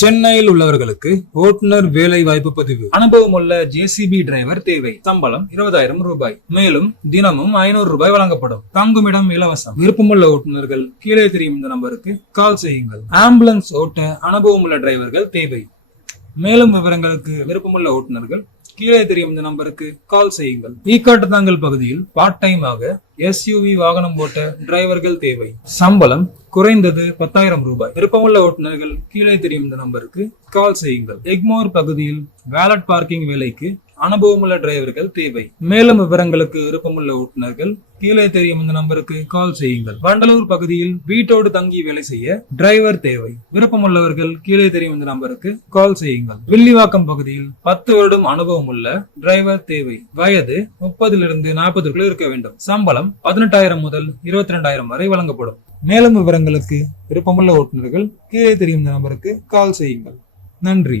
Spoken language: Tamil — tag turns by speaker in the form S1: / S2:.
S1: சென்னையில் உள்ளவர்களுக்கு ஓட்டுநர் வேலை வாய்ப்பு பதிவு அனுபவம் உள்ள ஜேசிபி டிரைவர் தேவை. சம்பளம் இருபதாயிரம் ரூபாய். மேலும் தினமும் ஐநூறு ரூபாய் வழங்கப்படும். தங்குமிடம் இலவசம். விருப்பமுள்ள ஓட்டுநர்கள் கீழே தெரியும் இந்த நம்பருக்கு கால் செய்யுங்கள். ஆம்புலன்ஸ் ஓட்ட அனுபவம் உள்ள டிரைவர்கள் தேவை. மேலும் விவரங்களுக்கு விருப்பமுள்ள ஓட்டுநர்கள் கீழே தெரியும் இந்த நம்பருக்கு. கால் செய்யுங்கள். ஈக்காட்டுத்தாங்கல் பகுதியில் பார்ட் டைம் ஆக எஸ்யூவி வாகனம் ஓட்ட டிரைவர்கள் தேவை. சம்பளம் குறைந்தது பத்தாயிரம் ரூபாய். விருப்பமுள்ள ஓட்டுநர்கள் கீழே தெரியும் இந்த நம்பருக்கு கால் செய்யுங்கள். எக்மோர் பகுதியில் வேலட் பார்க்கிங் வேலைக்கு அனுபவமுள்ள டிரைவர்கள் தேவை. மேலும் விவரங்களுக்கு விருப்பமுள்ள ஓட்டுநர்கள் கீழே தெரியும் இந்த நம்பருக்கு கால் செய்யுங்கள். வண்டலூர் பகுதியில் வீட்டோடு தங்கி வேலை செய்ய டிரைவர் தேவை. விருப்பமுள்ளவர்கள் கீழே தெரியும் இந்த நம்பருக்கு கால் செய்யுங்கள். வில்லிவாக்கம் பகுதியில் பத்து வருடம் அனுபவம் உள்ள டிரைவர் தேவை. வயது முப்பதிலிருந்து நாற்பதுக்குள் இருக்க வேண்டும். சம்பளம் பதினெட்டாயிரம் முதல் இருபத்தி ரெண்டாயிரம் வரை வழங்கப்படும். மேலும் விவரங்களுக்கு விருப்பமுள்ள ஓட்டுநர்கள் கீழே தெரியும் இந்த நம்பருக்கு கால் செய்யுங்கள். நன்றி.